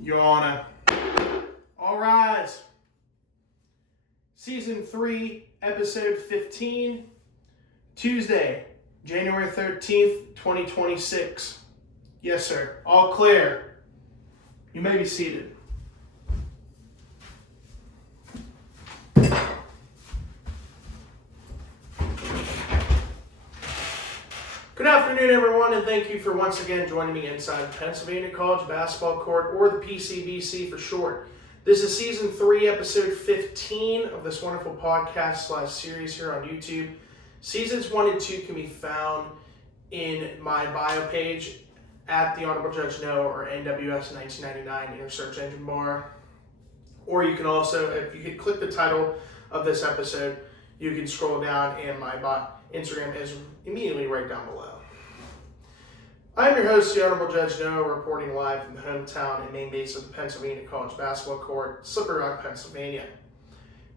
Your Honor. All rise. Season 3, Episode 15, Tuesday, January 13th, 2026. Yes, sir. All clear. You may be seated. Good afternoon, everyone, and thank you for once again joining me inside the Pennsylvania College Basketball Court, or the PCBC for short. This is Season 3, Episode 15 of this wonderful podcast/series here on YouTube. Seasons 1 and 2 can be found in my bio page at the Honorable Judge No or NWS 1999 in your search engine bar. Or you can also, if you could click the title of this episode, you can scroll down and my Instagram is immediately right down below. I'm your host, the Honorable Judge No, reporting live from the hometown and main base of the Pennsylvania College Basketball Court, Slippery Rock, Pennsylvania.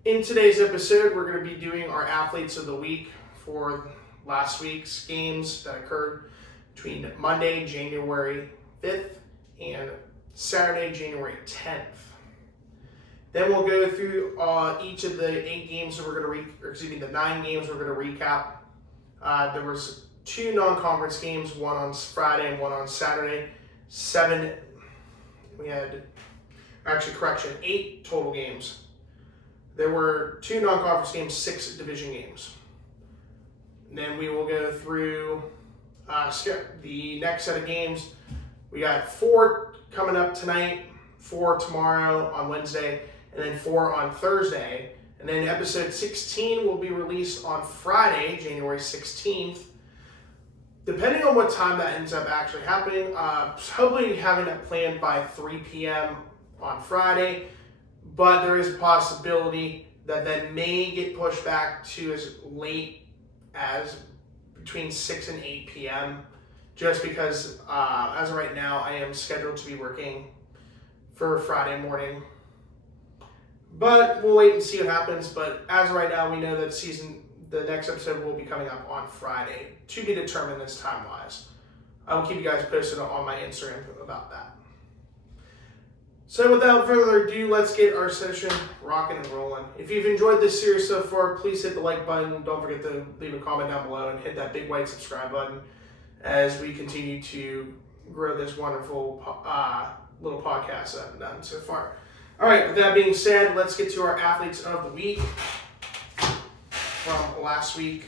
In today's episode, we're going to be doing our Athletes of the Week for last week's games that occurred between Monday, January 5th and Saturday, January 10th. Then we'll go through each of the 8 games that we're going to the 9 games we're going to recap. There was 2 non-conference games, one on Friday and one on Saturday. 8 total games. There were 2 non-conference games, 6 division games. And then we will go through the next set of games. We got 4 coming up tonight, 4 tomorrow on Wednesday, and then 4 on Thursday. And then episode 16 will be released on Friday, January 16th. Depending on what time that ends up actually happening, hopefully having it planned by 3 p.m. on Friday, but there is a possibility that that may get pushed back to as late as between 6 and 8 p.m. just because as of right now, I am scheduled to be working for Friday morning. But we'll wait and see what happens. But as of right now, we know that the next episode will be coming up on Friday, to be determined this time-wise. I will keep you guys posted on my Instagram about that. So without further ado, let's get our session rocking and rolling. If you've enjoyed this series so far, please hit the like button. Don't forget to leave a comment down below and hit that big white subscribe button as we continue to grow this wonderful little podcast that I've done so far. All right, with that being said, let's get to our Athletes of the Week from last week.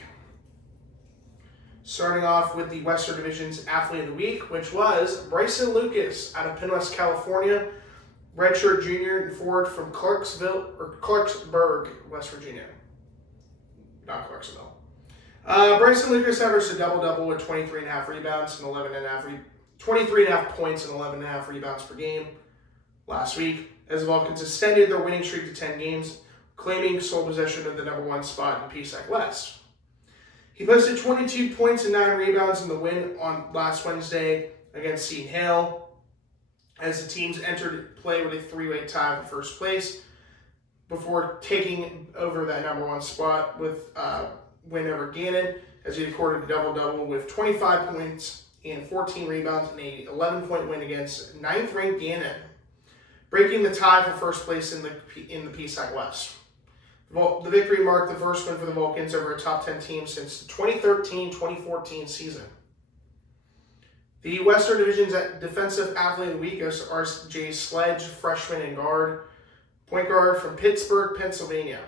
Starting off with the Western Division's Athlete of the Week, which was Bryson Lucas out of Penn West, California, redshirt junior and forward from Clarksburg, West Virginia. Not Clarksville. Bryson Lucas averaged a double-double with 23.5 rebounds and 23.5 points and 11.5 rebounds per game last week, as the Vulcans extended their winning streak to 10 games, claiming sole possession of the number 1 spot in PSAC West. He posted 22 points and 9 rebounds in the win on last Wednesday against Seton Hill, as the teams entered play with a 3-way tie for first place before taking over that number 1 spot with win over Gannon, as he recorded a double-double with 25 points and 14 rebounds in an 11-point win against 9th-ranked Gannon, breaking the tie for first place in the PSAC West. The victory marked the first win for the Vulcans over a top 10 team since the 2013-2014 season. The Western Division's Defensive Athlete of the Week goes to R.J. Sledge, freshman and point guard from Pittsburgh, Pennsylvania.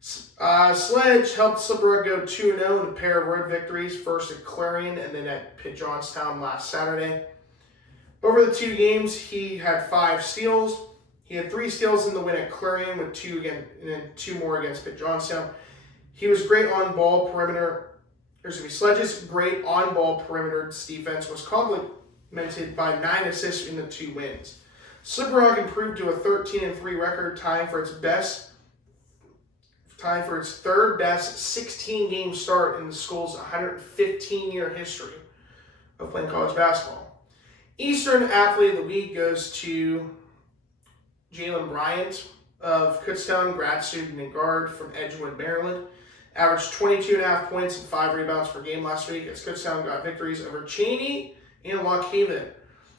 Sledge helped Slippery Rock go 2-0 in a pair of road victories, first at Clarion and then at Pitt Johnstown last Saturday. Over the 2 games, he had 5 steals. He had 3 steals in the win at Clarion with 2 again, and then 2 more against Pitt Johnstown. He was great on-ball perimeter. Sledge's great on-ball perimeter defense was complemented by 9 assists in the 2 wins. Slippery Rock improved to a 13-3 record, tying for its 3rd best 16-game start in the school's 115-year history of playing college basketball. Eastern Athlete of the Week goes to Jalen Bryant of Kutztown, grad student and guard from Edgewood, Maryland. Averaged 22.5 points and 5 rebounds per game last week as Kutztown got victories over Cheney and Lock Haven.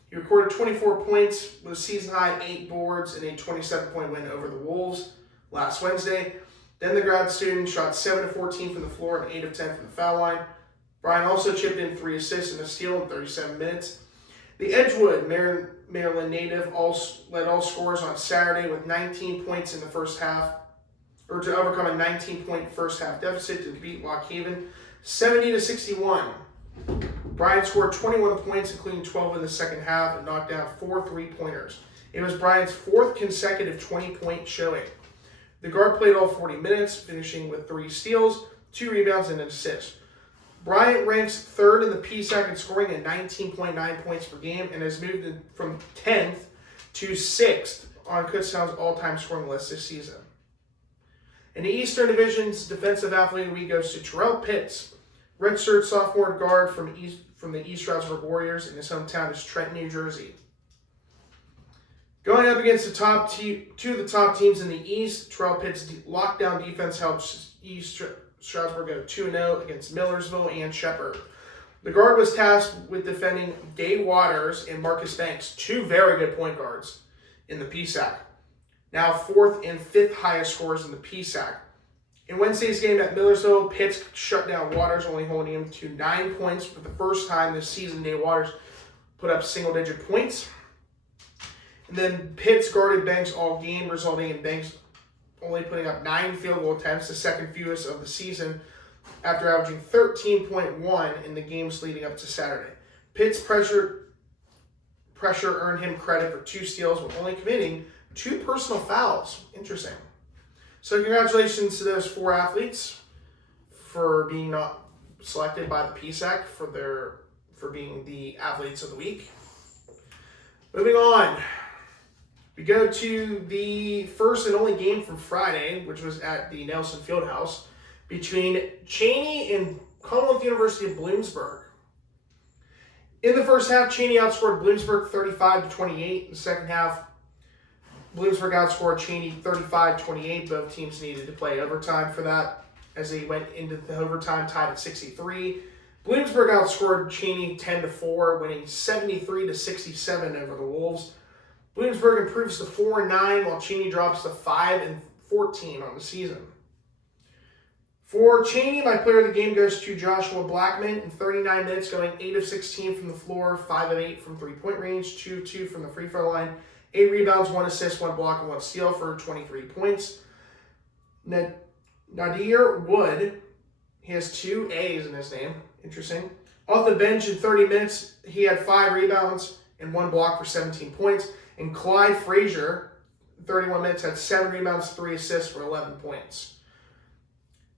He recorded 24 points with a season-high 8 boards and a 27-point win over the Wolves last Wednesday. Then the grad student shot 7 of 14 from the floor and 8 of 10 from the foul line. Brian also chipped in 3 assists and a steal in 37 minutes. The Edgewood, Maryland native, led all scorers on Saturday with 19 points in the first half, or to overcome a 19-point first-half deficit to beat Lock Haven 70-61. Brian scored 21 points, including 12 in the second half, and knocked down 4 3-pointers. It was Brian's 4th consecutive 20-point showing. The guard played all 40 minutes, finishing with 3 steals, 2 rebounds, and an assist. Bryant ranks 3rd in the PSAC in scoring at 19.9 points per game and has moved from 10th to 6th on Kutztown's all-time scoring list this season. In the Eastern Division's Defensive Athlete of the Week goes to Terrell Pitts, redshirt sophomore guard from the East Stroudsburg Warriors, in his hometown is Trenton, New Jersey. Going up against two of the top teams in the East, Terrell Pitts' lockdown defense helps East Stroudsburg go 2-0 against Millersville and Shepherd. The guard was tasked with defending Day Waters and Marcus Banks, 2 very good point guards in the PSAC. Now 4th and 5th highest scorers in the PSAC. In Wednesday's game at Millersville, Pitts shut down Waters, only holding him to 9 points for the first time this season. Day Waters put up single-digit points. And then Pitts guarded Banks all game, resulting in Banks only putting up 9 field goal attempts, the second fewest of the season, after averaging 13.1 in the games leading up to Saturday. Pitts' pressure earned him credit for 2 steals, with only committing 2 personal fouls. Interesting. So congratulations to those 4 athletes for being not selected by the PSAC for being the athletes of the week. Moving on, we go to the first and only game from Friday, which was at the Nelson Fieldhouse, between Cheney and Commonwealth University of Bloomsburg. In the first half, Cheney outscored Bloomsburg 35-28. In the second half, Bloomsburg outscored Cheney 35-28. Both teams needed to play overtime for that, as they went into the overtime tied at 63. Bloomsburg outscored Cheney 10-4, winning 73-67 over the Wolves. Bloomsburg improves to 4-9, while Cheney drops to 5-14 on the season. For Cheney, my player of the game goes to Joshua Blackman in 39 minutes, going 8 of 16 from the floor, 5 of 8 from three-point range, 2 of 2 from the free throw line, 8 rebounds, 1 assist, 1 block, and 1 steal for 23 points. Nadir Wood, he has 2 A's in his name. Interesting. Off the bench in 30 minutes, he had 5 rebounds and 1 block for 17 points. And Clyde Frazier, 31 minutes, had 7 rebounds, 3 assists for 11 points.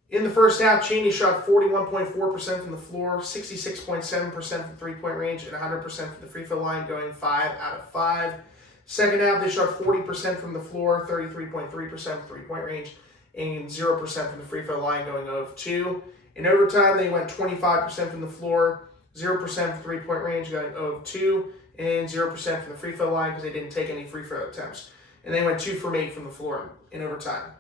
In the first half, Cheney shot 41.4% from the floor, 66.7% from three-point range, and 100% from the free throw line, going 5 out of 5. Second half, they shot 40% from the floor, 33.3% from three-point range, and 0% from the free throw line, going 0 of 2. In overtime, they went 25% from the floor, 0% from three-point range, going 0 of 2, and 0% from the free throw line because they didn't take any free throw attempts. And they went 2 from 8 from the floor in overtime.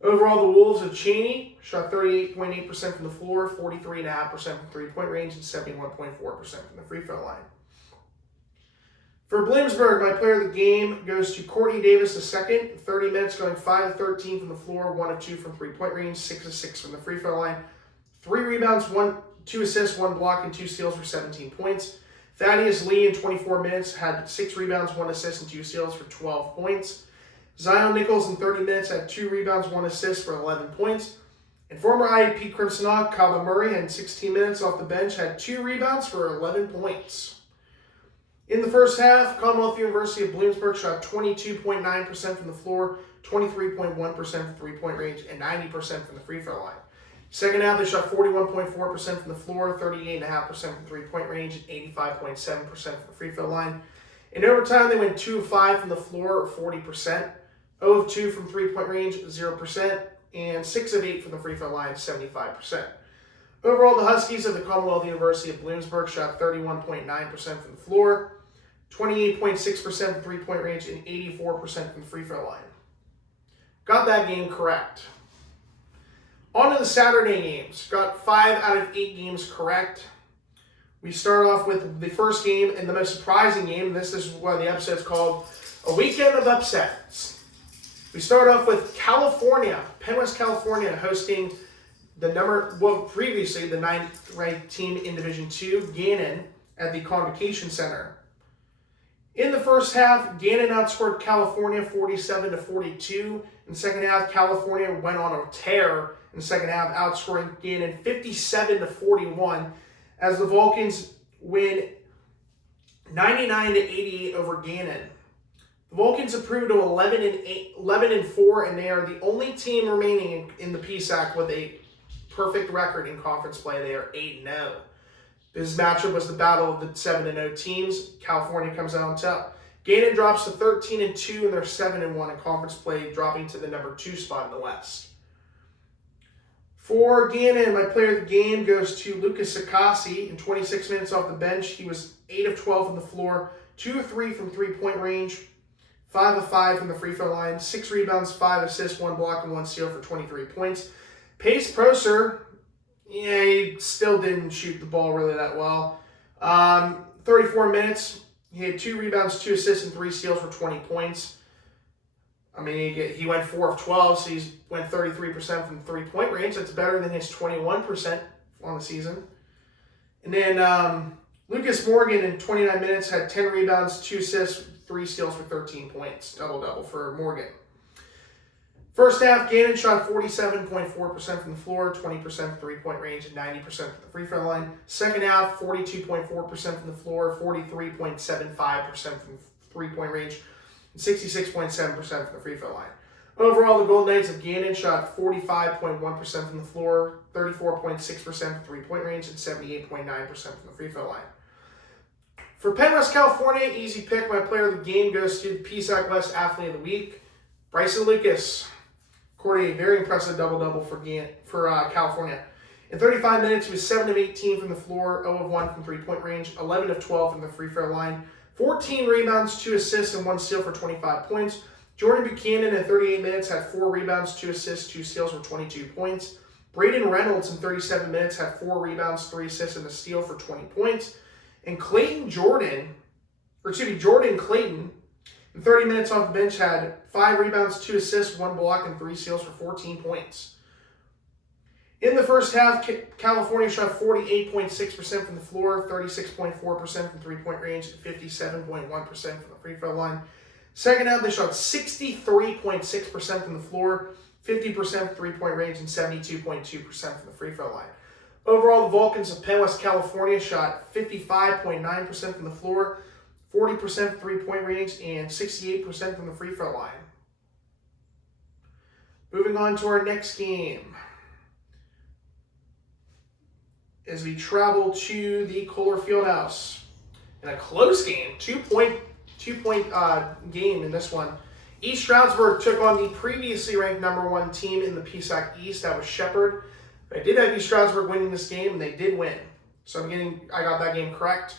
Overall, the Wolves of Cheney shot 38.8% from the floor, 43.5% from three-point range, and 71.4% from the free throw line. For Bloomsburg, my player of the game goes to Courtney Davis II, 30 minutes, going 5 of 13 from the floor, 1 of 2 from three-point range, 6 of 6 from the free throw line, 3 rebounds, 2 assists, 1 block, and 2 steals for 17 points. Thaddeus Lee in 24 minutes had 6 rebounds, 1 assist, and 2 steals for 12 points. Zion Nichols in 30 minutes had 2 rebounds, 1 assist for 11 points. And former IAP Crimson Hawk Kaba Murray had 16 minutes off the bench, had 2 rebounds for 11 points. In the first half, Commonwealth University of Bloomsburg shot 22.9% from the floor, 23.1% from three-point range, and 90% from the free throw line. Second half, they shot 41.4% from the floor, 38.5% from three-point range, and 85.7% from the free throw line. In overtime, they went 2 of 5 from the floor, or 40%, 0 of 2 from three-point range, 0%, and 6 of 8 from the free throw line, 75%. Overall, the Huskies of the Commonwealth University of Bloomsburg shot 31.9% from the floor, 28.6% from three-point range, and 84% from the free throw line. Got that game correct. On to the Saturday games. Got 5 out of 8 games correct. We start off with the first game and the most surprising game. This is why the episode's called A Weekend of Upsets. We start off with California, Penn West California, hosting previously the 9th ranked team in Division II, Gannon, at the Convocation Center. In the first half, Gannon outscored California 47-42. In the second half, California went on a tear in the second half, outscoring Gannon 57-41, as the Vulcans win 99-88 over Gannon. The Vulcans improved to 11-4, and they are the only team remaining in the PSAC with a perfect record in conference play. They are 8-0. This matchup was the battle of the 7-0 teams. California comes out on top. Gannon drops to 13-2, and they're 7-1 in conference play, dropping to the number 2 spot in the West. For Gannon, my player of the game goes to Lucas Sakasi. In 26 minutes off the bench, he was 8 of 12 from the floor, 2 of 3 from three-point range, 5 of 5 from the free throw line, 6 rebounds, 5 assists, 1 block, and 1 steal for 23 points. Pace Prosser, he still didn't shoot the ball really that well. 34 minutes, he had 2 rebounds, 2 assists, and 3 steals for 20 points. I mean, he went 4 of 12, so he went 33% from three-point range. That's better than his 21% on the season. And then Lucas Morgan, in 29 minutes, had 10 rebounds, 2 assists, 3 steals for 13 points. Double-double for Morgan. First half, Gannon shot 47.4% from the floor, 20% from three-point range, and 90% from the free throw line. Second half, 42.4% from the floor, 43.75% from three-point range, and 66.7% from the free throw line. Overall, the Golden Knights of Gannon shot 45.1% from the floor, 34.6% from three-point range, and 78.9% from the free throw line. For Penn West California, easy pick. My player of the game goes to the PSAC West Athlete of the Week, Bryson Lucas. Recorded a very impressive double-double for California. In 35 minutes, he was 7 of 18 from the floor, 0 of 1 from three-point range, 11 of 12 from the free throw line, 14 rebounds, 2 assists, and 1 steal for 25 points. Jordan Buchanan in 38 minutes had 4 rebounds, 2 assists, 2 steals for 22 points. Braden Reynolds in 37 minutes had 4 rebounds, 3 assists, and a steal for 20 points. And Jordan Clayton, in 30 minutes off the bench, had 5 rebounds, 2 assists, 1 block, and 3 steals for 14 points. In the first half, California shot 48.6% from the floor, 36.4% from three-point range, and 57.1% from the free throw line. Second half, they shot 63.6% from the floor, 50% from three-point range, and 72.2% from the free throw line. Overall, the Vulcans of Penn West California shot 55.9% from the floor, 40% from three-point range, and 68% from the free throw line. Moving on to our next game, as we travel to the Kohler Fieldhouse in a close game, two-point game in this one. East Stroudsburg took on the previously ranked #1 team in the PSAC East. That was Shepherd. I did have East Stroudsburg winning this game, and they did win. So I got that game correct.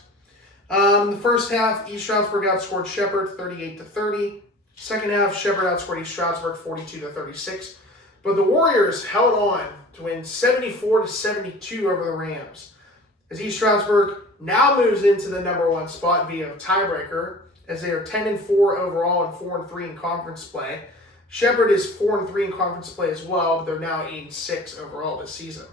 The first half, East Stroudsburg outscored Shepherd 38-30. Second half, Shepherd outscored East Stroudsburg 42-36. But the Warriors held on to win 74-72 over the Rams, as East Stroudsburg now moves into the #1 spot via tiebreaker, as they are 10-4 overall and 4-3 in conference play. Shepherd is 4-3 in conference play as well, but they're now 8-6 overall this season.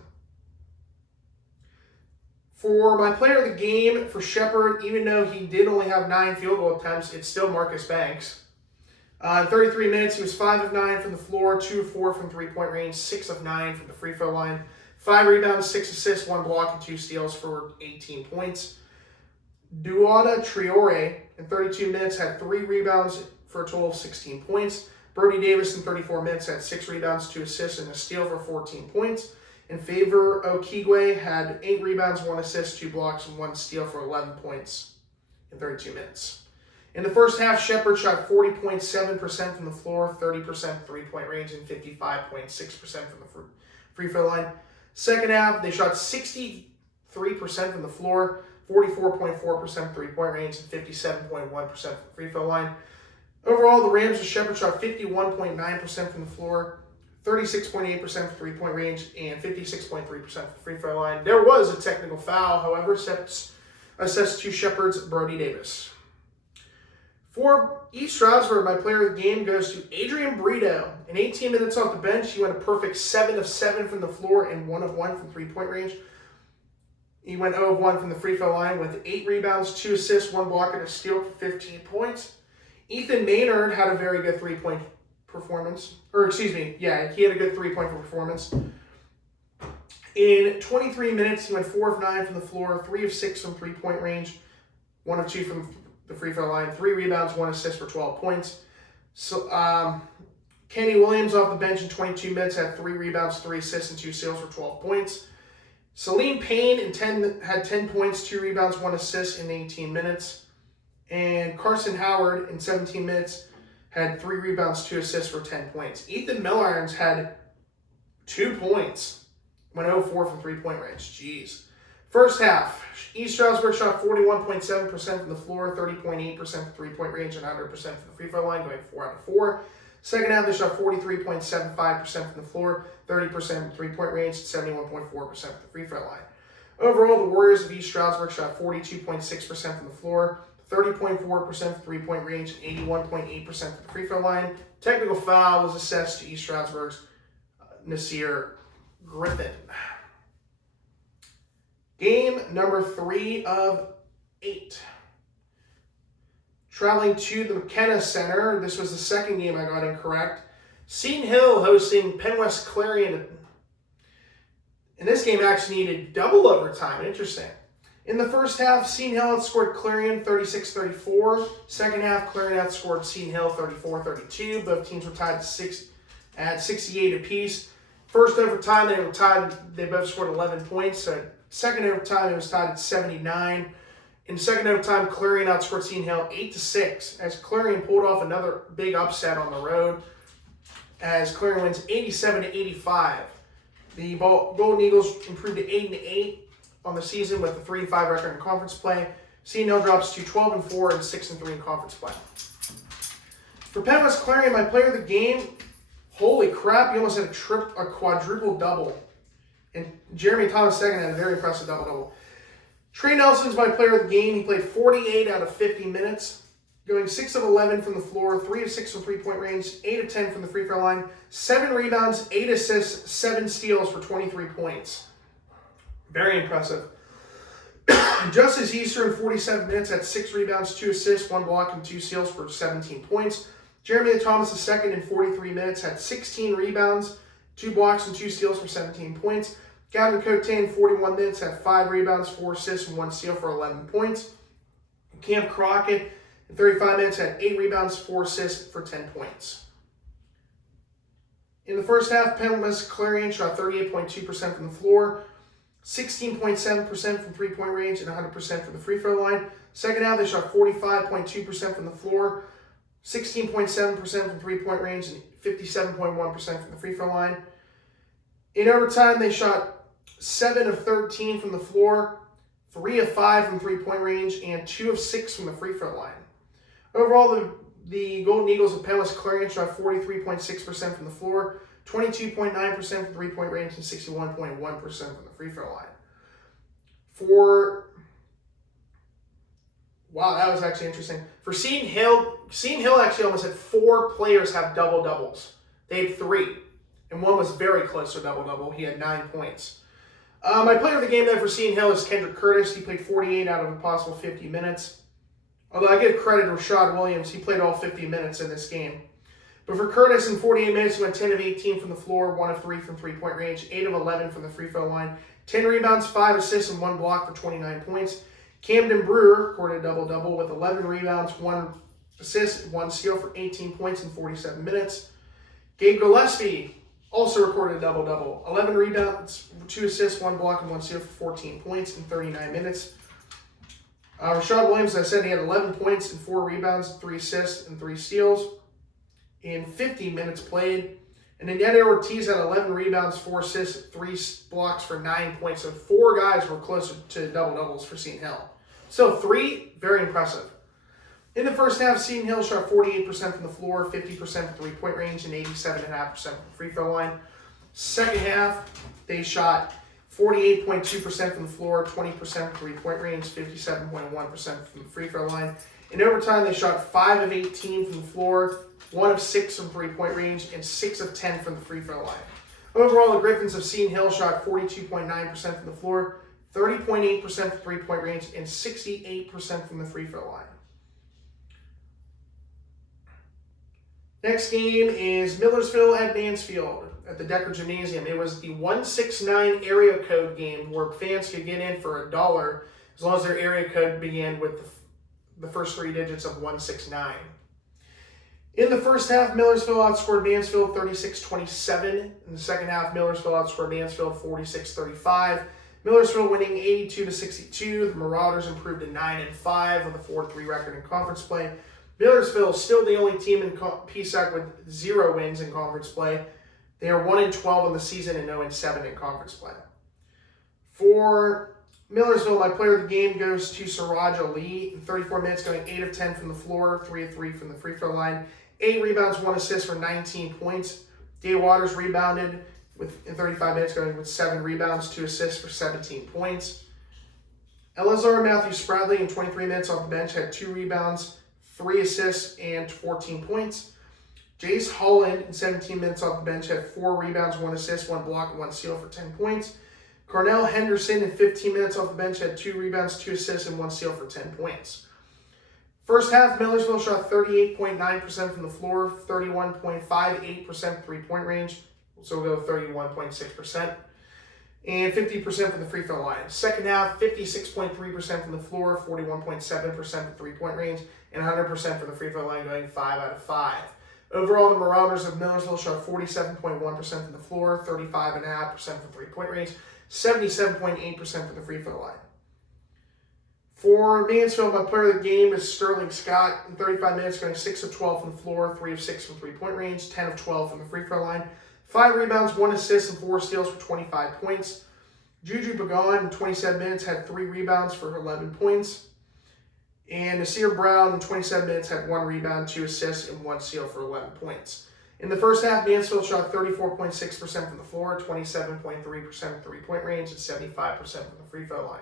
For my player of the game for Shepherd, even though he did only have 9 field goal attempts, it's still Marcus Banks. In 33 minutes, he was 5 of 9 from the floor, 2 of 4 from three-point range, 6 of 9 from the free throw line, 5 rebounds, 6 assists, 1 block, and 2 steals for 18 points. Duada Triore in 32 minutes had 3 rebounds for a total of 16 points. Brody Davis in 34 minutes had 6 rebounds, 2 assists, and a steal for 14 points. In favor, Okigwe had 8 rebounds, 1 assist, 2 blocks, and 1 steal for 11 points in 32 minutes. In the first half, Shepherd shot 40.7% from the floor, 30% three-point range, and 55.6% from the free throw line. Second half, they shot 63% from the floor, 44.4% three-point range, and 57.1% from the free throw line. Overall, the Rams of Shepherd shot 51.9% from the floor, 36.8% for three-point range, and 56.3% for the free throw line. There was a technical foul, however, Assist to Shepherd's Brody Davis. For East Stroudsburg, my player of the game goes to Adrian Brito. In 18 minutes off the bench, he went a perfect 7 of 7 from the floor and 1 of 1 from three-point range. He went 0 of 1 from the free throw line with 8 rebounds, 2 assists, 1 block, and a steal for 15 points. Ethan Maynard had a very good three-point performance. He had a good three-point performance. In 23 minutes, he went 4 of 9 from the floor, 3 of 6 from three-point range, 1 of 2 from the free throw line, 3 rebounds, 1 assist for 12 points. So Kenny Williams off the bench in 22 minutes had 3 rebounds, 3 assists, and 2 steals for 12 points. Celine Payne had 10 points, 2 rebounds, 1 assist in 18 minutes. And Carson Howard in 17 minutes had 3 rebounds, 2 assists for 10 points. Ethan Millarns had 2 points, went 0-4 from three-point range. Jeez. First half, East Stroudsburg shot 41.7% from the floor, 30.8% from three-point range, and 100% from the free throw line, going 4 out of 4. Second half, they shot 43.75% from the floor, 30% from three-point range, and 71.4% from the free throw line. Overall, the Warriors of East Stroudsburg shot 42.6% from the floor, 30.4% from three-point range, and 81.8% from the free throw line. Technical foul was assessed to East Stroudsburg's Nasir Griffin. Game number 3 of 8. Traveling to the McKenna Center. This was the second game I got incorrect. Seton Hill hosting Penn West Clarion. And this game actually needed double overtime. Interesting. In the first half, Seton Hill outscored Clarion 36-34. Second half, Clarion outscored Seton Hill 34-32. Both teams were tied at 68 apiece. First overtime, they were tied. They both scored 11 points. So second overtime, it was tied at 79. In second overtime, Clarion outscored Seton Hill 8-6 as Clarion pulled off another big upset on the road as Clarion wins 87-85. The Golden Eagles improved to 8-8 on the season with a 3-5 record in conference play. Seton Hill drops to 12-4 and 6-3 in conference play. For Penn West Clarion, my player of the game, holy crap, he almost had a quadruple double. And Jeremy Thomas II had a very impressive double-double. Trey Nelson's my player of the game. He played 48 out of 50 minutes, going 6 of 11 from the floor, 3 of 6 from three-point range, 8 of 10 from the free throw line, 7 rebounds, 8 assists, 7 steals for 23 points. Very impressive. Justice Easter in 47 minutes had 6 rebounds, 2 assists, 1 block, and 2 steals for 17 points. Jeremy Thomas II in 43 minutes had 16 rebounds, 2 blocks, and 2 steals for 17 points. Gavin Cote in 41 minutes had 5 rebounds, 4 assists, and 1 steal for 11 points. Cam Crockett in 35 minutes had 8 rebounds, 4 assists for 10 points. In the first half, Penn West Clarion shot 38.2% from the floor, 16.7% from three-point range, and 100% from the free throw line. Second half, they shot 45.2% from the floor, 16.7% from three-point range, and 57.1% from the free throw line. In overtime, they shot 7 of 13 from the floor, 3 of 5 from three-point range, and 2 of 6 from the free throw line. Overall, the Golden Eagles of Penn West Clarion shot 43.6% from the floor, 22.9% from three-point range, and 61.1% from the free throw line. Wow, that was actually interesting. For Seton Hill actually almost had 4 players have double-doubles. They had 3. And one was very close to a double-double. He had 9 points. My player of the game then for Seton Hill is Kendrick Curtis. He played 48 out of a possible 50 minutes. Although I give credit to Rashad Williams. He played all 50 minutes in this game. But for Curtis, in 48 minutes, he went 10 of 18 from the floor, 1 of 3 from three-point range, 8 of 11 from the free throw line, 10 rebounds, 5 assists, and 1 block for 29 points. Camden Brewer recorded a double-double with 11 rebounds, 1 assist, 1 steal for 18 points in 47 minutes. Gabe Gillespie also recorded a double-double. 11 rebounds, 2 assists, 1 block, and 1 steal for 14 points in 39 minutes. Rashad Williams, as I said, he had 11 points and 4 rebounds, 3 assists, and 3 steals in 50 minutes played. And then Yadier Ortiz had 11 rebounds, 4 assists, 3 blocks for 9 points. So 4 guys were closer to double-doubles for Seton Hill. So 3, very impressive. In the first half, Seton Hill shot 48% from the floor, 50% from three-point range, and 87.5% from the free throw line. Second half, they shot 48.2% from the floor, 20% three-point range, 57.1% from the free throw line. In overtime, they shot 5 of 18 from the floor, 1 of 6 from three-point range, and 6 of 10 from the free throw line. Overall, the Griffins of Seton Hill shot 42.9% from the floor, 30.8% from three-point range, and 68% from the free throw line. Next game is Millersville at Mansfield at the Decker Gymnasium. It was the 169 area code game where fans could get in for $1 as long as their area code began with the first 3 digits of 169. In the first half, Millersville outscored Mansfield 36-27. In the second half, Millersville outscored Mansfield 46-35. Millersville winning 82-62. The Marauders improved to 9-5 with a 4-3 record in conference play. Millersville is still the only team in PSAC with 0 wins in conference play. They are 1-12 in the season and 0-7 in conference play. For Millersville, my player of the game goes to Siraj Ali. In 34 minutes, going 8 of 10 from the floor, 3 of 3 from the free throw line, 8 rebounds, 1 assist for 19 points. Dave Waters rebounded in 35 minutes, going with 7 rebounds, 2 assists for 17 points. Elazar Matthew Spradley in 23 minutes off the bench had 2 rebounds, 3 assists, and 14 points. Jace Holland in 17 minutes off the bench had 4 rebounds, 1 assist, 1 block, and 1 steal for 10 points. Carnell Henderson in 15 minutes off the bench had 2 rebounds, 2 assists, and 1 steal for 10 points. First half, Millersville shot 38.9% from the floor, 31.58% three-point range, so we'll go 31.6%, and 50% from the free throw line. Second half, 56.3% from the floor, 41.7% from three-point range, and 100% from the free throw line, going 5 out of 5. Overall, the Marauders of Millersville shot 47.1% from the floor, 35.5% from three-point range, 77.8% from the free throw line. For Mansfield, my player of the game is Sterling Scott. In 35 minutes, going 6 of 12 from the floor, 3 of 6 from three-point range, 10 of 12 from the free throw line, 5 rebounds, 1 assist, and 4 steals for 25 points. Juju Pagan in 27 minutes had 3 rebounds for 11 points. And Nasir Brown in 27 minutes had 1 rebound, 2 assists, and 1 steal for 11 points. In the first half, Mansfield shot 34.6% from the floor, 27.3% from three-point range, and 75% from the free throw line.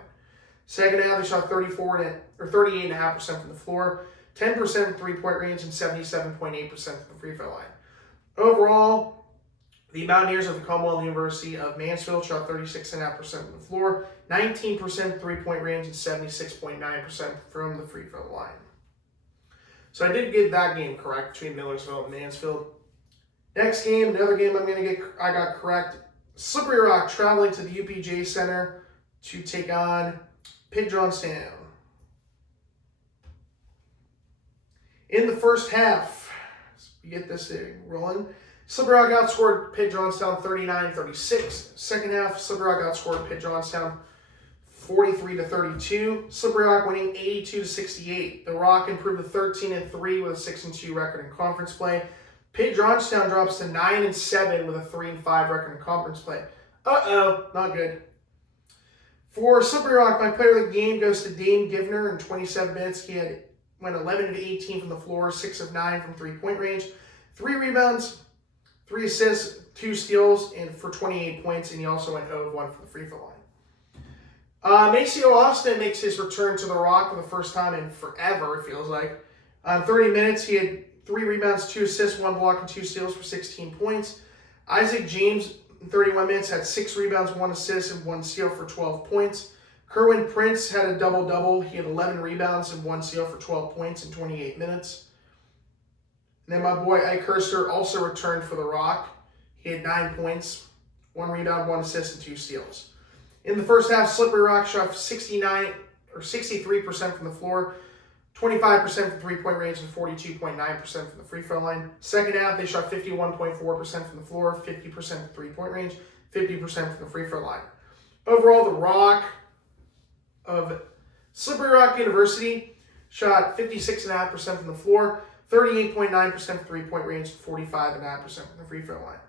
Second half, they shot 38.5% from the floor, 10% from three-point range, and 77.8% from the free throw line. Overall, the Mountaineers of the Commonwealth University of Mansfield shot 36.5% from the floor, 19% three-point range, and 76.9% from the free throw line. So I did get that game correct between Millersville and Mansfield. Next game, another game I got correct. Slippery Rock traveling to the UPJ Center to take on Pitt Johnstown. In the first half, we get this thing rolling. Slippery Rock outscored Pitt Johnstown 39-36. Second half, Slippery Rock outscored Pitt Johnstown 43-32. Slippery Rock winning 82-68. The Rock improved to 13-3 with a 6-2 record in conference play. Pitt Johnstown drops to 9-7 with a 3-5 record in conference play. Not good. For Slippery Rock, my player of the game goes to Dame Givner in 27 minutes. He went 11 of 18 from the floor, 6 of 9 from three-point range, 3 rebounds, 3 assists, 2 steals, and for 28 points, and he also went 0 of 1 from the free throw line. Maceo Austin makes his return to the Rock for the first time in forever, it feels like. 30 minutes, he had 3 rebounds, 2 assists, 1 block, and 2 steals for 16 points. Isaac James, in 31 minutes, had 6 rebounds, 1 assist, and 1 steal for 12 points. Kerwin Prince had a double-double. He had 11 rebounds and 1 steal for 12 points in 28 minutes. And then my boy Ike Herster also returned for the Rock. He had 9 points, 1 rebound, 1 assist, and 2 steals. In the first half, Slippery Rock shot 63% from the floor, 25% from three-point range, and 42.9% from the free throw line. Second half, they shot 51.4% from the floor, 50% from three-point range, 50% from the free throw line. Overall, the Rock of Slippery Rock University shot 56.5% from the floor, 38.9% from three-point range, and 45.5% from the free throw line.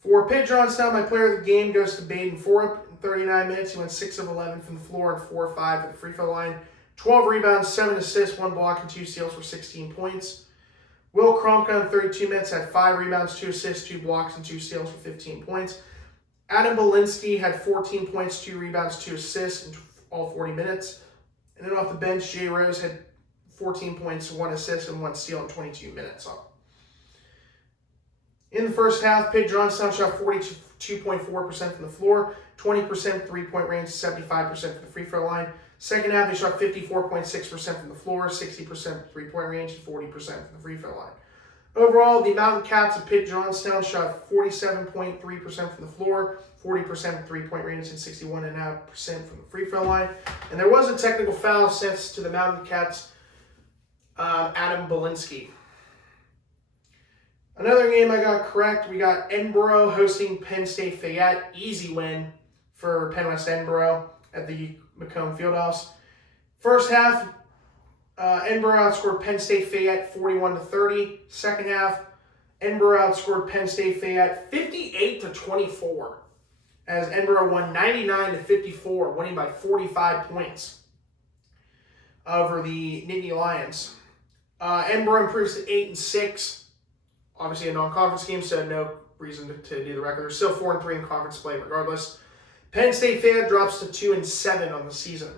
For Pitt Johnstown, my player of the game goes to Baden Forup. In 39 minutes, he went 6 of 11 from the floor and 4 of 5 at the free throw line. 12 rebounds, 7 assists, 1 block, and 2 steals for 16 points. Will Kromka in 32 minutes had 5 rebounds, 2 assists, 2 blocks, and 2 steals for 15 points. Adam Belinsky had 14 points, 2 rebounds, 2 assists in all 40 minutes. And then off the bench, Jay Rose had 14 points, 1 assist, and 1 steal in 22 minutes. In the first half, Pitt Johnstown shot 42.4% from the floor, 20% three-point range, 75% from the free throw line. Second half, they shot 54.6% from the floor, 60% three-point range, and 40% from the free throw line. Overall, the Mountain Cats of Pitt Johnstown shot 47.3% from the floor, 40% from three-point range, and 61.5% from the free throw line. And there was a technical foul sent to the Mountain Cats, Adam Belinsky. Another game I got correct, we got Edinburgh hosting Penn State Fayette. Easy win for Penn West Edinburgh at the Macomb Fieldhouse. First half, Edinburgh outscored Penn State Fayette 41-30. Second half, Edinburgh outscored Penn State Fayette 58-24. As Edinburgh won 99-54, winning by 45 points over the Nittany Lions. Edinburgh improves to 8-6. Obviously a non-conference game, so no reason to do the record. They're still 4-3 in conference play regardless. Penn State Fayette drops to 2-7 on the season.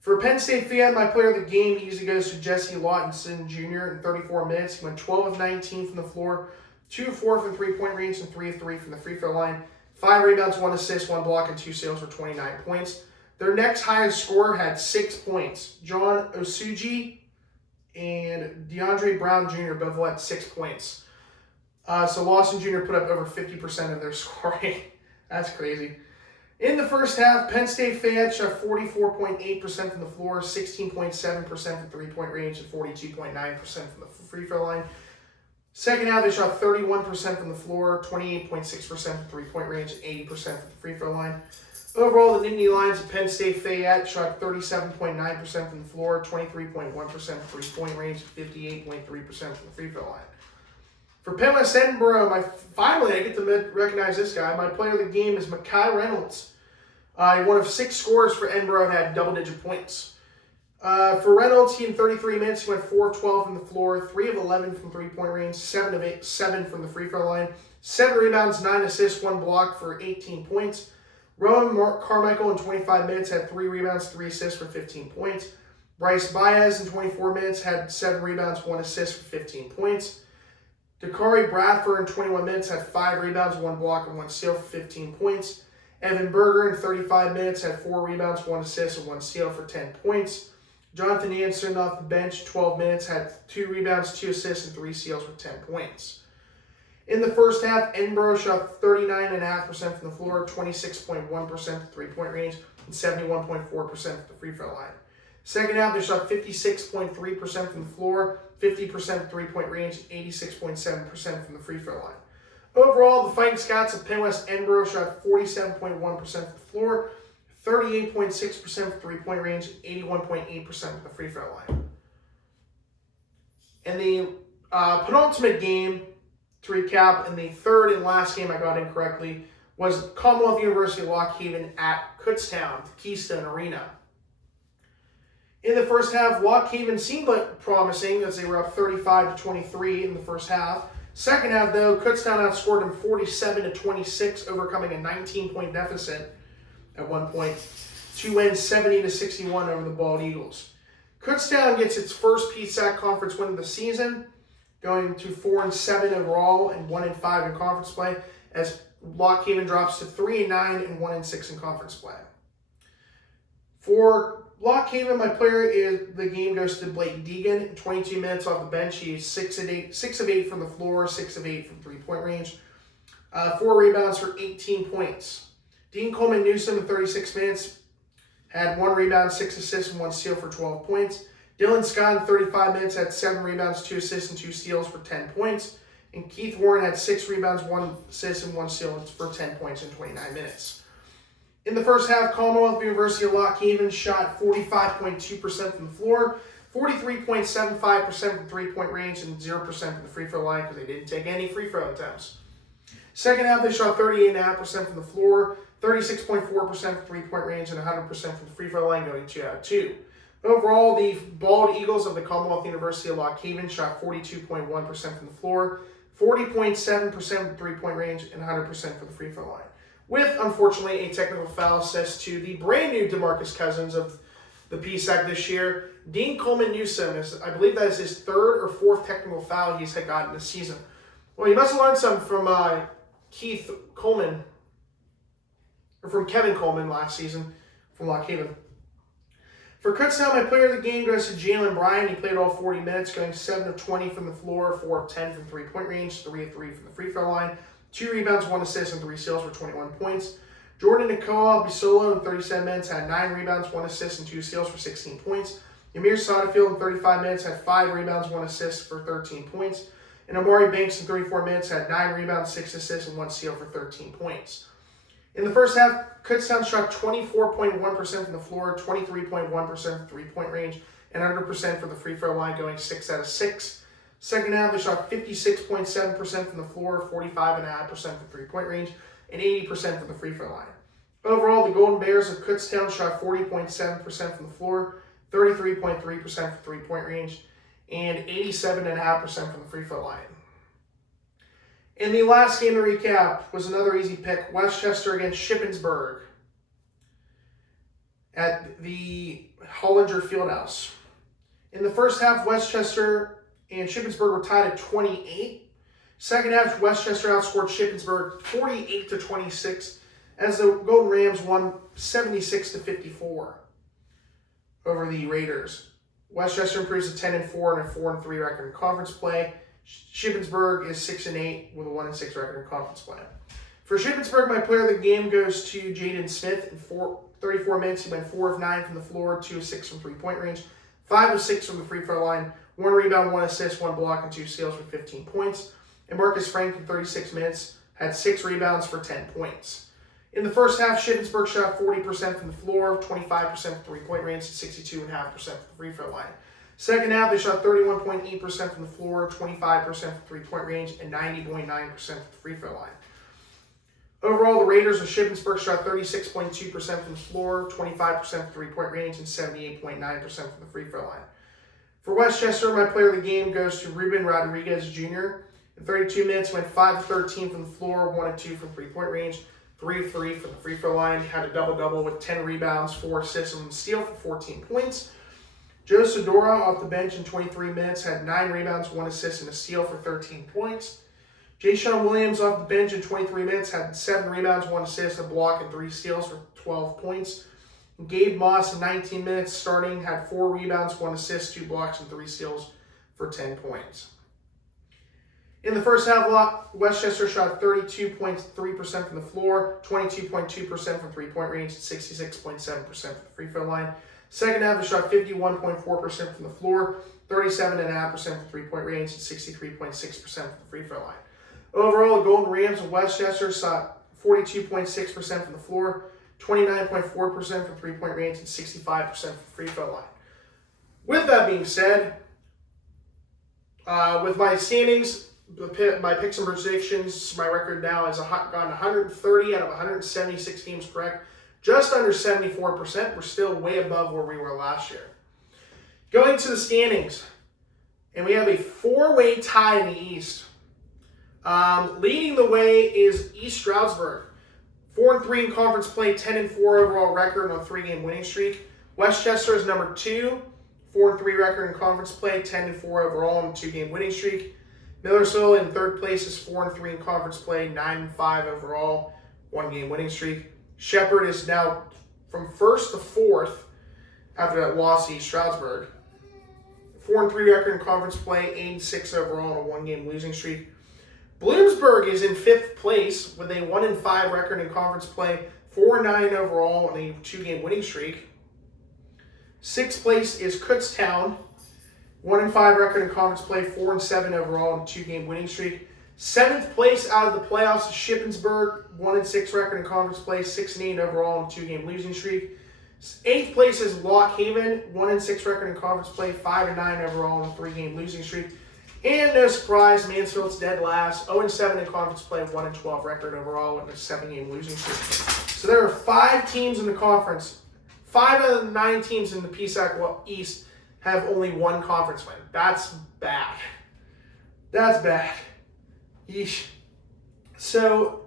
For Penn State Fayette, my player of the game easily goes to Jesse Lawtonson Jr. in 34 minutes. He went 12 of 19 from the floor, 2 of 4 from three-point range, and 3 of 3 from the free throw line. 5 rebounds, 1 assist, 1 block, and 2 steals for 29 points. Their next highest scorer had 6 points. John Osuji and DeAndre Brown Jr. both had 6 points. So Lawson Jr. put up over 50% of their scoring. That's crazy. In the first half, Penn State Fayette shot 44.8% from the floor, 16.7% from three-point range, and 42.9% from the free throw line. Second half, they shot 31% from the floor, 28.6% from three-point range, and 80% from the free throw line. Overall, the Nittany Lions of Penn State Fayette shot 37.9% from the floor, 23.1% from three-point range, and 58.3% from the free throw line. For Penn West Edinburgh, finally I get to recognize this guy. My player of the game is Mekhi Reynolds. One of 6 scorers for Edinburgh had double-digit points. For Reynolds, he in 33 minutes he went 4 of 12 from the floor, 3 of 11 from three-point range, 7 from the free throw line, 7 rebounds, 9 assists, 1 block for 18 points. Rowan Carmichael in 25 minutes had 3 rebounds, 3 assists for 15 points. Bryce Baez in 24 minutes had 7 rebounds, 1 assist for 15 points. Dakari Bradford in 21 minutes had 5 rebounds, 1 block, and 1 steal for 15 points. Evan Berger in 35 minutes had 4 rebounds, 1 assist, and 1 steal for 10 points. Jonathan Anderson off the bench, 12 minutes, had 2 rebounds, 2 assists, and 3 steals for 10 points. In the first half, Edinburgh shot 39.5% from the floor, 26.1% from three-point range, and 71.4% from the free throw line. Second half, they shot 56.3% from the floor, 50% three-point range, and 86.7% from the free throw line. Overall, the Fighting Scots of Penn West Edinburgh shot 47.1% from the floor, 38.6% from three-point range, and 81.8% from the free throw line. And the penultimate game, to recap, and the third and last game I got incorrectly, was Commonwealth University Lock Haven at Kutztown, the Keystone Arena. In the first half, Lock Haven seemed like promising as they were up 35-23 in the first half. Second half, though, Kutztown outscored them 47-26, overcoming a 19-point deficit at one point to win 70-61 over the Bald Eagles. Kutztown gets its first PSAC conference win of the season, going to 4-7 overall and 1-5 in conference play, as Lock Haven drops to 3-9 and 1-6 in conference play. For Lock Haven, my player the game goes to Blake Deegan. In 22 minutes off the bench, he is 6 of 8 from the floor, 6 of 8 from three-point range, 4 rebounds for 18 points. Dean Coleman Newsom in 36 minutes had 1 rebound, 6 assists, and 1 steal for 12 points. Dylan Scott in 35 minutes had 7 rebounds, 2 assists, and 2 steals for 10 points. And Keith Warren had 6 rebounds, 1 assist, and 1 steal for 10 points in 29 minutes. In the first half, Commonwealth University of Lock Haven shot 45.2% from the floor, 43.75% from three-point range, and 0% from the free throw line because they didn't take any free throw attempts. Second half, they shot 38.5% from the floor, 36.4% from three-point range, and 100% from the free throw line, going 2 out of 2. Overall, the Bald Eagles of the Commonwealth University of Lock Haven shot 42.1% from the floor, 40.7% from three-point range, and 100% from the free throw line. with, unfortunately, a technical foul assessed to the brand new DeMarcus Cousins of the PSAC this year. Dean Coleman Newsome, I believe that is his third or fourth technical foul he's had gotten this season. Well, he must have learned something from Keith Coleman, or from Kevin Coleman last season from Lock Haven. For Kutztown, my player of the game goes to Jalen Bryan. He played all 40 minutes, going 7 of 20 from the floor, 4 of 10 from three-point range, 3 of 3 from the free throw line, 2 rebounds, 1 assist, and 3 steals for 21 points. Jordan Nikola Bisolo in 37 minutes had 9 rebounds, 1 assist, and 2 steals for 16 points. Ymir Satterfield in 35 minutes had 5 rebounds, 1 assist for 13 points. And Amari Banks in 34 minutes had 9 rebounds, 6 assists, and 1 steal for 13 points. In the first half, Kutztown shot 24.1% from the floor, 23.1% from three-point range, and 100% from the free throw line, going 6 out of 6. Second half, they shot 56.7% from the floor, 45.5% from three-point range, and 80% from the free throw line. Overall, the Golden Bears of Kutztown shot 40.7% from the floor, 33.3% from three-point range, and 87.5% from the free throw line. In the last game to recap was another easy pick, Westchester against Shippensburg at the Hollinger Fieldhouse. In the first half, Westchester and Shippensburg were tied at 28. Second half, Westchester outscored Shippensburg 48-26 as the Golden Rams won 76-54 over the Raiders. Westchester improves to 10-4 and a 4-3 record in conference play. Shippensburg is 6-8 with a 1-6 record in conference play. For Shippensburg, my player of the game goes to Jaden Smith. In 34 minutes, he went 4 of 9 from the floor, 2 of 6 from three-point range, 5 of 6 from the free throw line, 1 rebound, 1 assist, 1 block, and 2 steals for 15 points. And Marcus Frank in 36 minutes had 6 rebounds for 10 points. In the first half, Shippensburg shot 40% from the floor, 25% from three-point range, and 62.5% from the free throw line. Second half, they shot 31.8% from the floor, 25% from three-point range, and 90.9% from the free throw line. Overall, the Raiders of Shippensburg shot 36.2% from the floor, 25% from three-point range, and 78.9% from the free throw line. For Westchester, my player of the game goes to Ruben Rodriguez Jr. In 32 minutes, went 5 of 13 from the floor, 1 of 2 from three-point range, 3 of 3 from the free throw line. He had a double-double with 10 rebounds, 4 assists, and 1 steal for 14 points. Joe Sedora off the bench in 23 minutes had 9 rebounds, 1 assist, and a steal for 13 points. Jay-Sean Williams off the bench in 23 minutes had 7 rebounds, 1 assist, a block, and 3 steals for 12 points. Gabe Moss in 19 minutes starting had 4 rebounds, 1 assist, 2 blocks, and 3 steals for 10 points. In the first half, Westchester shot 32.3% from the floor, 22.2% from three-point range, and 66.7% from the free throw line. Second half, they shot 51.4% from the floor, 37.5% from three-point range, and 63.6% from the free throw line. Overall, the Golden Rams of Westchester shot 42.6% from the floor, 29.4% from three-point range, and 65% from the free throw line. With that being said, with my standings, my picks and predictions, my record now has gotten 130 out of 176 games correct. Just under 74%. We're still way above where we were last year. Going to the standings, and we have a 4-way tie in the East. Leading the way is East Stroudsburg. 4-3 in conference play, 10-4 overall record on a 3-game winning streak. Westchester is number 2, 4-3 record in conference play, 10-4 overall on a 2-game winning streak. Millersville in third place is 4-3 in conference play, 9-5 overall, 1-game winning streak. Shepherd is now from 1st to 4th after that loss to East Stroudsburg. 4-3 record in conference play, 8-6 overall on a 1-game losing streak. Bloomsburg is in 5th place with a 1-5 record in conference play, 4-9 overall on a 2-game winning streak. 6th place is Kutztown, 1-5 record in conference play, 4-7 overall on a 2-game winning streak. 7th place out of the playoffs is Shippensburg, 1-6 record in conference play, 6-8 overall on a 2-game losing streak. 8th place is Lock Haven, 1-6 record in conference play, 5-9 overall on a 3-game losing streak. And no surprise, Mansfield's dead last, 0-7 in conference play, 1-12 record overall with a 7-game losing streak. So there are 5 teams in the conference. 5 out of the 9 teams in the PSAC East have only 1 conference win. That's bad. That's bad. Yeesh. So,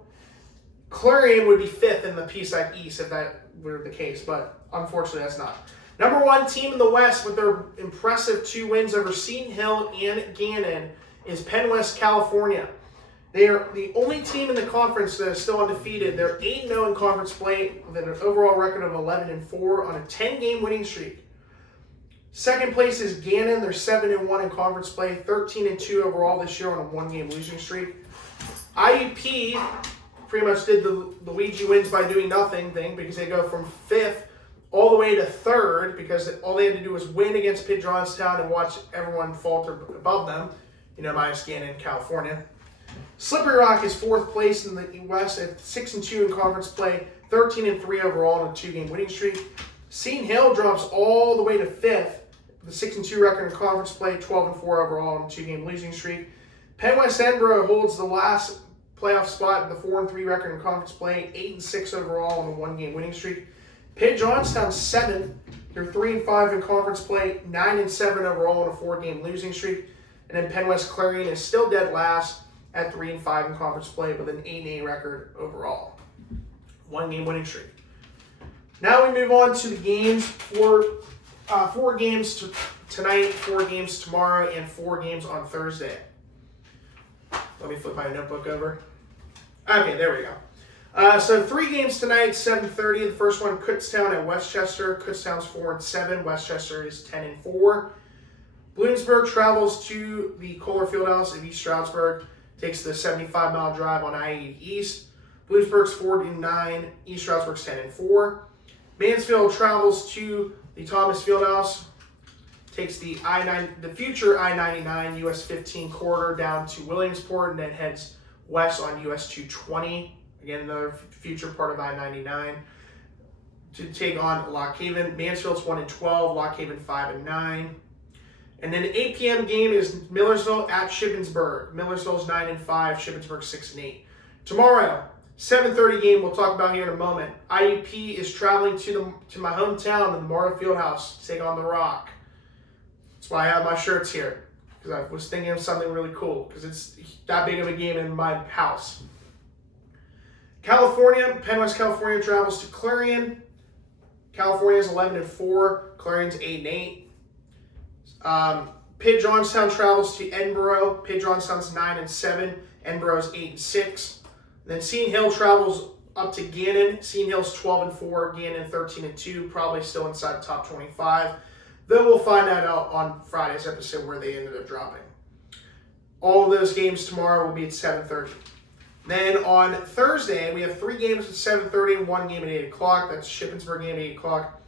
Clarion would be 5th in the PSAC East if that were the case, but unfortunately that's not. Number 1 team in the West with their impressive 2 wins over Seton Hill and Gannon is Penn West, California. They are the only team in the conference that is still undefeated. They're 8-0 in conference play with an overall record of 11-4 on a 10-game winning streak. Second place is Gannon. They're 7-1 in conference play, 13-2 overall this year on a 1-game losing streak. IUP pretty much did the Luigi wins by doing nothing thing because they go from 5th all the way to 3rd because all they had to do was win against Pitt Johnstown and watch everyone falter above them, minus Gannon, California. Slippery Rock is 4th place in the West at 6-2 in conference play, 13-3 overall on a 2-game winning streak. Seton Hill drops all the way to 5th with a 6-2 record in conference play, 12-4 overall on a 2-game losing streak. Penn West Edinboro holds the last playoff spot with a 4-3 record in conference play, 8-6 overall on a 1-game winning streak. Pitt Johnstown 7th. They're 3-5 in conference play, 9-7 overall on a 4-game losing streak. And then Penn West Clarion is still dead last at 3-5 in conference play with an 8-8 record overall. 1-game winning streak. Now we move on to the games. 4 games tonight, 4 games tomorrow, and 4 games on Thursday. Let me flip my notebook over. Okay, there we go. So 3 games tonight, 7:30. The first one, Kutztown at Westchester. Kutztown's 4-7. Westchester is 10-4. Bloomsburg travels to the Kohler Fieldhouse of East Stroudsburg. Takes the 75-mile drive on I-80 East. Bloomsburg's 4-9. East Stroudsburg's 10-4. Mansfield travels to the Thomas Fieldhouse. Takes the future I-99 US 15 corridor down to Williamsport and then heads west on US 220. Again, another future part of I-99 to take on Lock Haven. Mansfield's 1-12. Lock Haven 5-9. And then the 8 p.m. game is Millersville at Shippensburg. Millersville's 9-5. Shippensburg 6-8. Tomorrow, 7:30 game we'll talk about here in a moment. IUP is traveling to my hometown in the Marta Fieldhouse to take on the Rock. That's why I have my shirts here, because I was thinking of something really cool, because it's that big of a game in my house. California, Penn West California travels to Clarion. California's 11-4. Clarion's 8-8. Pitt Johnstown travels to Edinboro. Pitt Johnstown's 9-7. Edinboro's 8-6. Then Seton Hill travels up to Gannon. Seton Hill's 12-4. Gannon 13-2. Probably still inside the top 25. Then we'll find that out on Friday's episode where they ended up dropping. All of those games tomorrow will be at 7:30. Then on Thursday, we have 3 games at 7:30 and 1 game at 8 o'clock. That's Shippensburg game at 8 o'clock.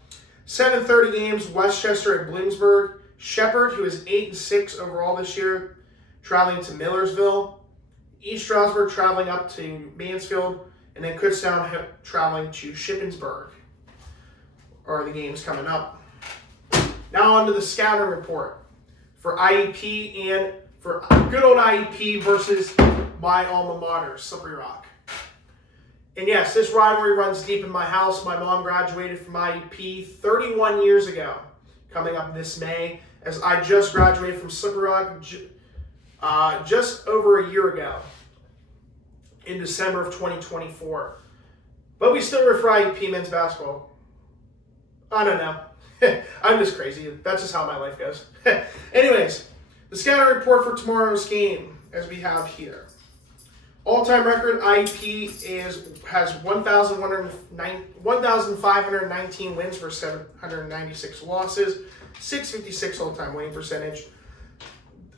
7:30 games, Westchester at Bloomsburg. Shepherd, who is 8-6 overall this year, traveling to Millersville. East Stroudsburg traveling up to Mansfield. And then Kutztown traveling to Shippensburg are the games coming up. Now on to the scouting report for IEP and for good old IEP versus my alma mater, Slippery Rock. And yes, this rivalry runs deep in my house. My mom graduated from IEP 31 years ago, coming up this May, as I just graduated from Slippery Rock just over a year ago in December of 2024. But we still refer IEP men's basketball. I don't know. I'm just crazy. That's just how my life goes. Anyways, the scouting report for tomorrow's game, as we have here. All-time record, IEP has 1,519 wins for 796 losses, 656 all-time winning percentage.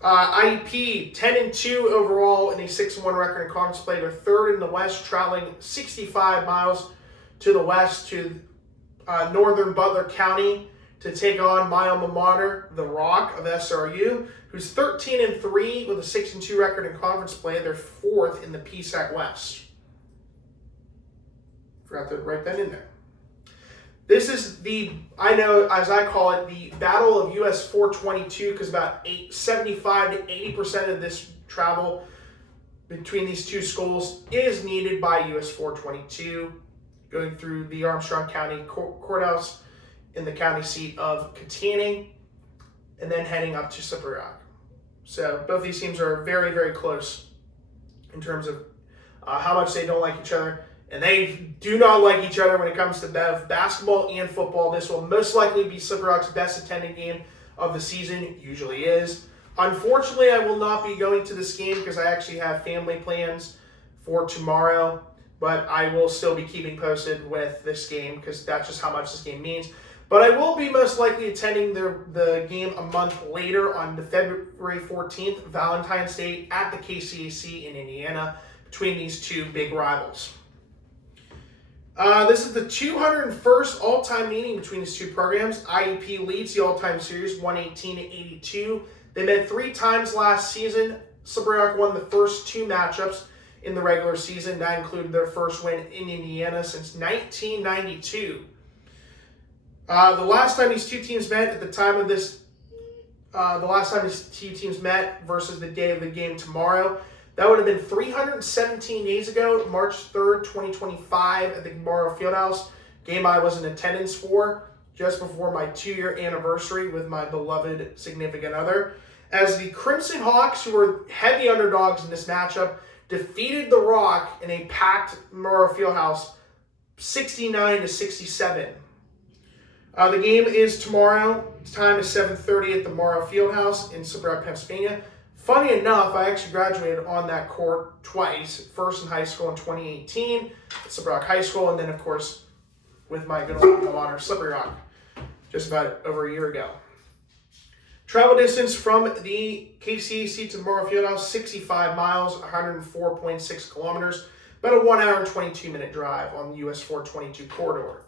IEP 10-2 overall in a 6-1 record in conference play. They're 3rd in the West, traveling 65 miles to the west to northern Butler County to take on my alma mater, the Rock of SRU, who's 13-3 with a 6-2 record in conference play. They're 4th in the PSAC West. Forgot to write that in there. This is I know, as I call it, the Battle of US 422, because about 75 to 80% of this travel between these two schools is needed by US 422, going through the Armstrong County Courthouse in the county seat of Katanning, and then heading up to Slippery Rock. So both these teams are very, very close in terms of how much they don't like each other. And they do not like each other when it comes to both basketball and football. This will most likely be Slippery Rock's best attended game of the season, usually is. Unfortunately, I will not be going to this game because I actually have family plans for tomorrow, but I will still be keeping posted with this game because that's just how much this game means. But I will be most likely attending the game a month later on the February 14th, Valentine's Day, at the PCBC in Indiana between these two big rivals. This is the 201st all-time meeting between these two programs. IUP leads the all-time series 118-82. They met 3 times last season. Slippery Rock won the first 2 matchups in the regular season. That included their first win in Indiana since 1992. The last time these two teams met at the time of this, the last time these two teams met versus the day of the game tomorrow, that would have been 317 days ago, March 3rd, 2025, at the Morrow Fieldhouse. Game I was in attendance for just before my 2-year anniversary with my beloved significant other. As the Crimson Hawks, who were heavy underdogs in this matchup, defeated the Rock in a packed Morrow Fieldhouse 69-67. The game is tomorrow. Time is 7:30 at the Morrow Fieldhouse in Slippery Rock, Pennsylvania. Funny enough, I actually graduated on that court twice. First in high school in 2018 at Slippery Rock High School, and then, of course, with my good old honor, Slippery Rock, just about over a year ago. Travel distance from the KCAC to the Morrow Fieldhouse, 65 miles, 104.6 kilometers, about a 1 hour and 22-minute drive on the US 422 corridor.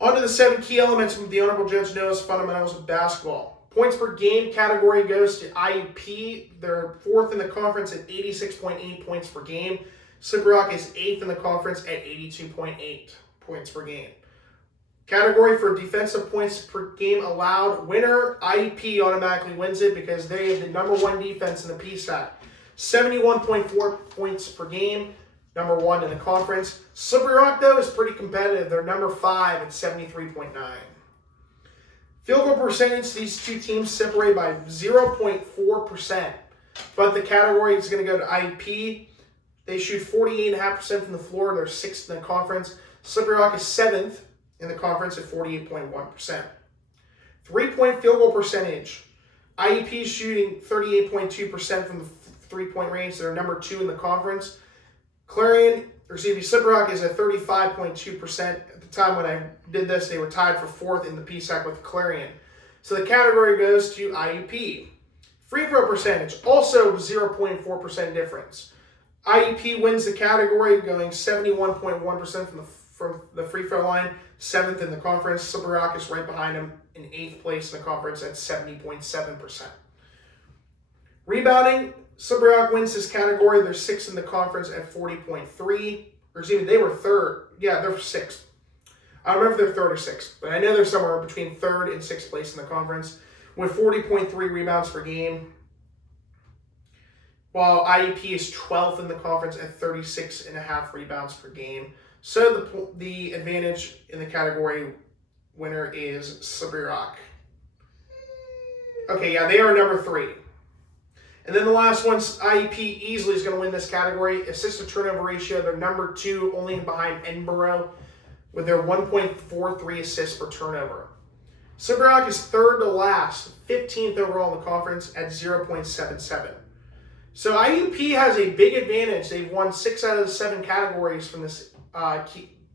On to the 7 key elements of the Honorable Judge Noah's fundamentals of basketball. Points per game category goes to IUP. They're 4th in the conference at 86.8 points per game. Slippery Rock is 8th in the conference at 82.8 points per game. Category for defensive points per game allowed. Winner, IUP automatically wins it because they have the number 1 defense in the PSAC. 71.4 points per game, number 1 in the conference. Slippery Rock, though, is pretty competitive. They're number 5 at 73.9. Field goal percentage, these two teams separate by 0.4%. But the category is going to go to IUP. They shoot 48.5% from the floor. They're 6th in the conference. Slippery Rock is 7th in the conference at 48.1%. 3-point field goal percentage. IUP is shooting 38.2% from the 3-point range. They're number 2 in the conference. Slippery Rock is at 35.2%. At the time when I did this, they were tied for 4th in the PSAC with Clarion. So the category goes to IUP. Free throw percentage, also 0.4% difference. IUP wins the category, going 71.1% from the free throw line, 7th in the conference. Slippery Rock is right behind them in 8th place in the conference at 70.7%. Rebounding, Slippery Rock wins this category. They're 6th in the conference at 40.3. Or excuse me, they were 3rd. Yeah, they're 6th. I don't remember if they're 3rd or 6th, but I know they're somewhere between 3rd and 6th place in the conference with 40.3 rebounds per game, while IUP is 12th in the conference at 36.5 rebounds per game. So the advantage in the category winner is Slippery Rock. Okay, yeah, they are number 3. And then the last one, IUP easily is going to win this category. Assist to turnover ratio, they're number 2, only behind Edinboro, with their 1.43 assists per turnover. Slippery Rock is 3rd to last, 15th overall in the conference at 0.77. So IUP has a big advantage. They've won 6 out of the 7 categories from this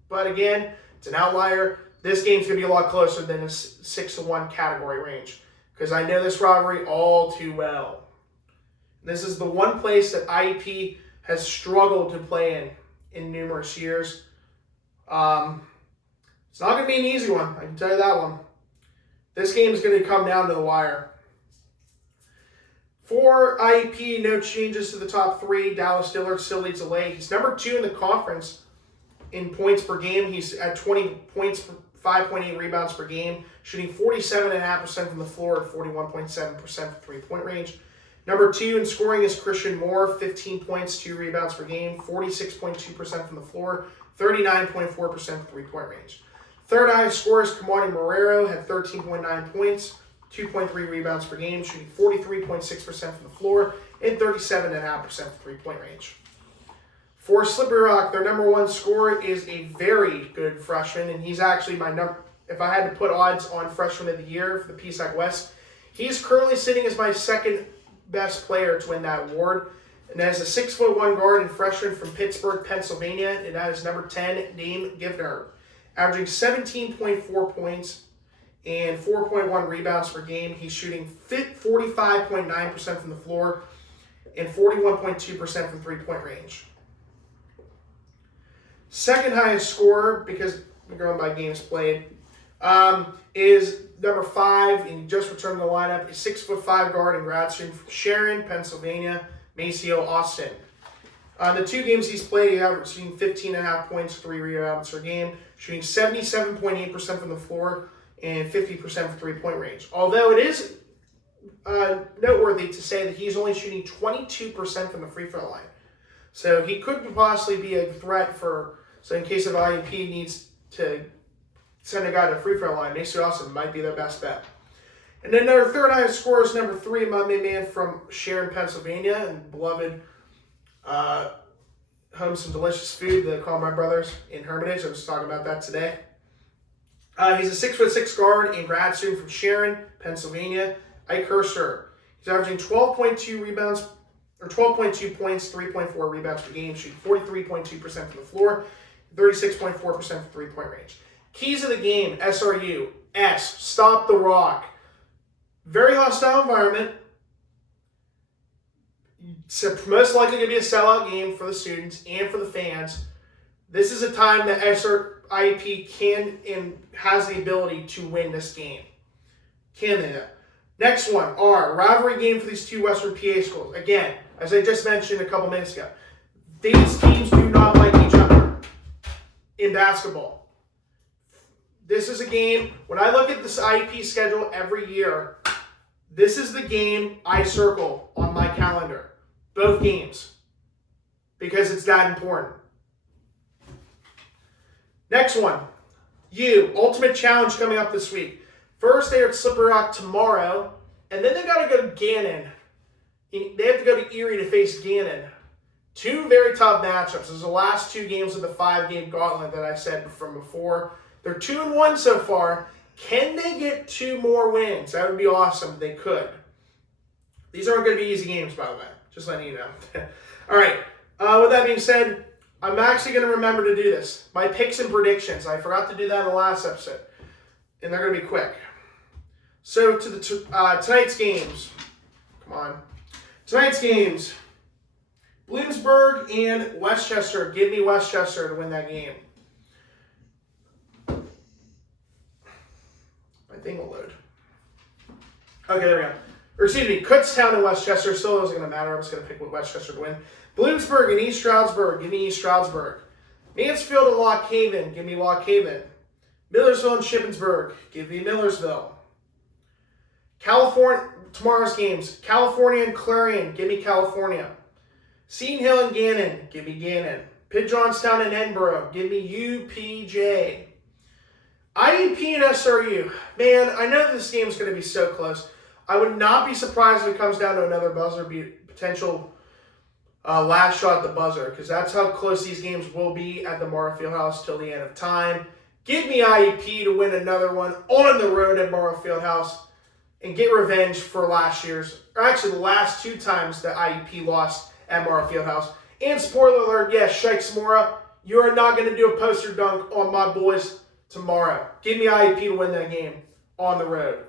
but again, it's an outlier. This game's going to be a lot closer than a 6-1 category range because I know this rivalry all too well. This is the one place that IUP has struggled to play in numerous years. It's not going to be an easy one, I can tell you that one. This game is going to come down to the wire. For IUP, no changes to the top 3. Dallas Dillard still leads the league. He's number 2 in the conference in points per game. He's at 20 points, 5.8 rebounds per game, shooting 47.5% from the floor at 41.7% for 3-point range. Number 2 in scoring is Christian Moore, 15 points, 2 rebounds per game, 46.2% from the floor, 39.4% for 3-point range. Third highest scorer is Kamani Marrero, had 13.9 points, 2.3 rebounds per game, shooting 43.6% from the floor, and 37.5% for 3-point range. For Slippery Rock, their number 1 scorer is a very good freshman, and he's actually my number. If I had to put odds on freshman of the year for the PSAC West, he's currently sitting as my second best player to win that award. And that is a 6'1" guard and freshman from Pittsburgh, Pennsylvania, and that is number 10, Dame Givner, averaging 17.4 points and 4.1 rebounds per game. He's shooting 45.9% from the floor and 41.2% from three-point range. Second highest scorer, because we're going by games played, is number 5, and he just returned to the lineup, is 6'5" guard and grad student from Sharon, Pennsylvania, Maceo Austin. The 2 games he's played, he's averaging 15.5 points, 3 rebounds per game, shooting 77.8% from the floor and 50% from three-point range. Although it is noteworthy to say that he's only shooting 22% from the free throw line. So he could possibly be a threat so in case of IEP needs to send a guy to the free throw line, Maceo Austin might be their best bet. And then their third highest scorer is number 3, my main man from Sharon, Pennsylvania, and beloved home some delicious food, the Call My Brothers in Hermitage. I was talking about that today. He's a 6'6" guard and grad student from Sharon, Pennsylvania, Ike Herster. He's averaging 12.2 rebounds, or 12.2 points, 3.4 rebounds per game, shooting 43.2% from the floor, 36.4% from three-point range. Keys of the game, SRU, S, stop the rock. Very hostile environment. It's most likely going to be a sellout game for the students and for the fans. This is a time that IEP can and has the ability to win this game. Can they? Next one, R, rivalry game for these 2 Western PA schools. Again, as I just mentioned a couple minutes ago, these teams do not like each other in basketball. This is a game, when I look at this IEP schedule every year, this is the game I circle on my calendar. Both games. Because it's that important. Next one. Ultimate Challenge coming up this week. First, they're at Slippery Rock tomorrow, and then they got to go to Gannon. They have to go to Erie to face Gannon. 2 very tough matchups. This is the last 2 games of the 5-game gauntlet that I said from before. They're 2-1 so far. Can they get 2 more wins? That would be awesome if they could. These aren't going to be easy games, by the way. Just letting you know. All right. With that being said, I'm actually going to remember to do this. My picks and predictions. I forgot to do that in the last episode. And they're going to be quick. So to the tonight's games. Come on. Tonight's games. Bloomsburg and Westchester. Give me Westchester to win that game. My thing will load. Okay, there we go. Or excuse me, Kutztown and Westchester. Still isn't going to matter. I'm just going to pick Westchester to win. Bloomsburg and East Stroudsburg. Give me East Stroudsburg. Mansfield and Lock Haven. Give me Lock Haven. Millersville and Shippensburg. Give me Millersville. California, tomorrow's games. California and Clarion. Give me California. Seton Hill and Gannon. Give me Gannon. Pitt Johnstown and Edinburgh. Give me UPJ. IEP and SRU. Man, I know this game is going to be so close. I would not be surprised if it comes down to another buzzer beat, potential last shot at the buzzer, because that's how close these games will be at the Morrow Fieldhouse till the end of time. Give me IEP to win another one on the road at Morrow Fieldhouse and get revenge for last year's, or actually the last 2 times that IEP lost at Morrow Fieldhouse. And spoiler alert, yes, Shikes Mora, you are not going to do a poster dunk on my boys tomorrow. Give me IEP to win that game on the road.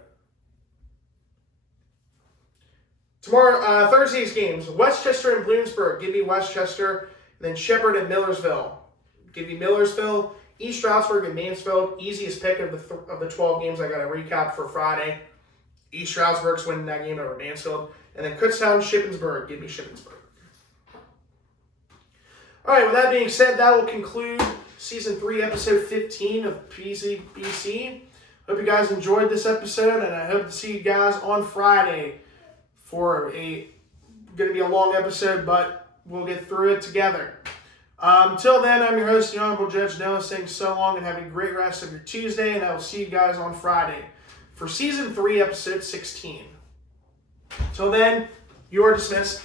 Tomorrow, Thursday's games, Westchester and Bloomsburg. Give me Westchester. And then Shepherd and Millersville. Give me Millersville. East Stroudsburg and Mansfield. Easiest pick of the 12 games I got to recap for Friday. East Stroudsburg's winning that game over Mansfield. And then Kutztown, Shippensburg. Give me Shippensburg. All right, with that being said, that will conclude Season 3, Episode 15 of PCBC. Hope you guys enjoyed this episode, and I hope to see you guys on Friday for going to be a long episode, but we'll get through it together. Until then, I'm your host, the Honorable Judge Noah, saying so long and have a great rest of your Tuesday, and I will see you guys on Friday for Season 3, Episode 16. Till then, you are dismissed.